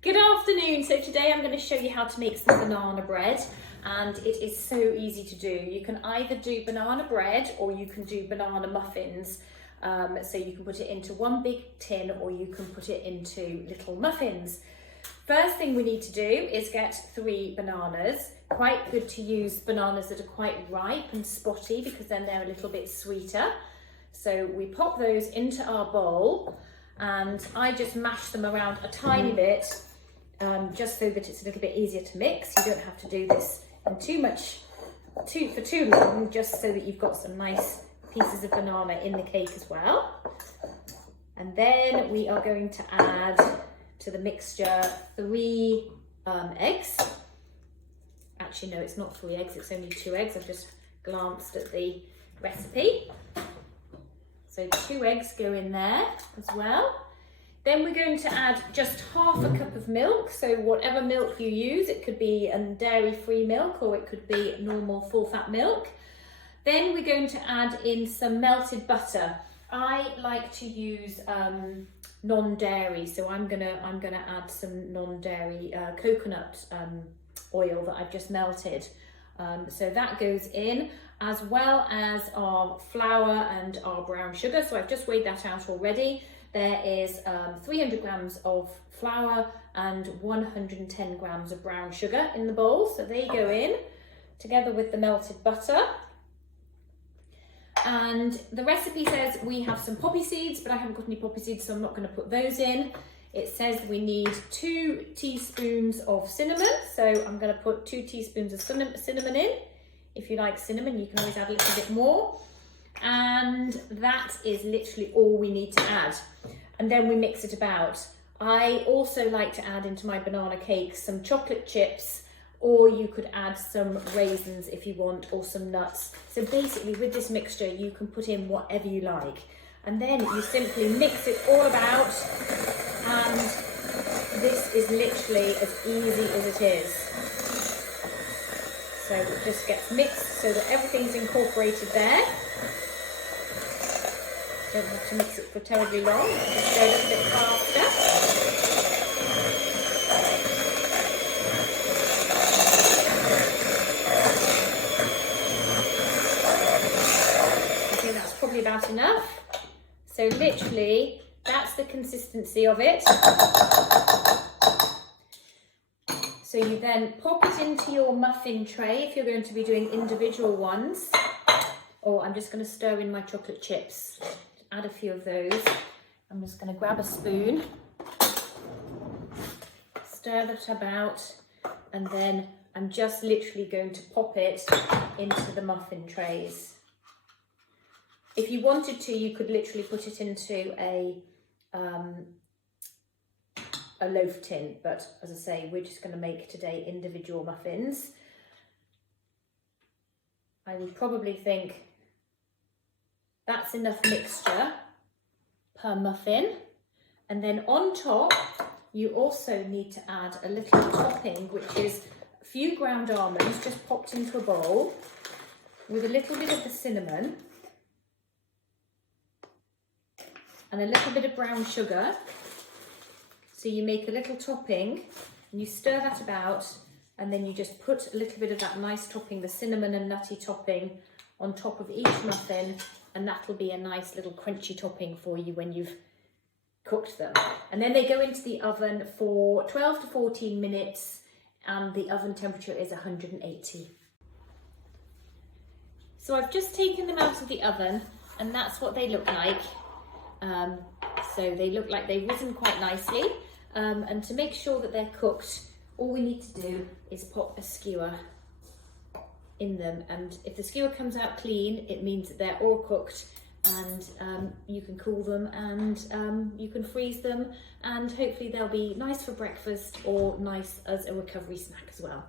Good afternoon. So today I'm going to show you how to make some banana bread, and it is so easy to do. You can either do banana bread or you can do banana muffins. So you can put it into one big tin or you can put it into little muffins. First thing we need to do is get 3 bananas. Quite good to use bananas that are quite ripe and spotty because then they're a little bit sweeter. So we pop those into our bowl, and I just mash them around a tiny bit, just so that it's a little bit easier to mix. You don't have to do this in for too long, just so that you've got some nice pieces of banana in the cake as well. And then we are going to add to the mixture 3 eggs. Actually, no, it's not 3 eggs, it's only 2 eggs. I've just glanced at the recipe. So 2 eggs go in there as well. Then we're going to add just half a cup of milk. So whatever milk you use, it could be dairy-free milk or it could be normal full-fat milk. Then we're going to add in some melted butter. I like to use non-dairy, so I'm gonna add some non-dairy coconut oil that I've just melted. So that goes in, as well as our flour and our brown sugar. So I've just weighed that out already. There is 300 grams of flour and 110 grams of brown sugar in the bowl. So they go in together with the melted butter. And the recipe says we have some poppy seeds, but I haven't got any poppy seeds, so I'm not going to put those in. It says we need 2 teaspoons of cinnamon, so I'm going to put 2 teaspoons of cinnamon in. If you like cinnamon, you can always add a little bit more. And that is literally all we need to add. And then we mix it about. I also like to add into my banana cake some chocolate chips, or you could add some raisins if you want, or some nuts. So basically with this mixture, you can put in whatever you like. And then you simply mix it all about, and this is literally as easy as it is. So it just gets mixed so that everything's incorporated there. Don't have to mix it for terribly long, just go a little bit faster. Probably about enough. So literally that's the consistency of it. So you then pop it into your muffin tray if you're going to be doing individual ones. Or I'm just going to stir in my chocolate chips. Add a few of those. I'm just going to grab a spoon, stir that about, and then I'm just literally going to pop it into the muffin trays. If you wanted to, you could literally put it into a loaf tin, but as I say, we're just going to make today individual muffins. I would probably think that's enough mixture per muffin. And then on top, you also need to add a little topping, which is a few ground almonds just popped into a bowl with a little bit of the cinnamon and a little bit of brown sugar. So you make a little topping and you stir that about, and then you just put a little bit of that nice topping, the cinnamon and nutty topping, on top of each muffin, and that'll be a nice little crunchy topping for you when you've cooked them. And then they go into the oven for 12 to 14 minutes, and the oven temperature is 180. So I've just taken them out of the oven, and that's what they look like. So they look like they've risen quite nicely, and to make sure that they're cooked, all we need to do is pop a skewer in them, and if the skewer comes out clean, it means that they're all cooked, and you can cool them, and you can freeze them, and hopefully they'll be nice for breakfast or nice as a recovery snack as well.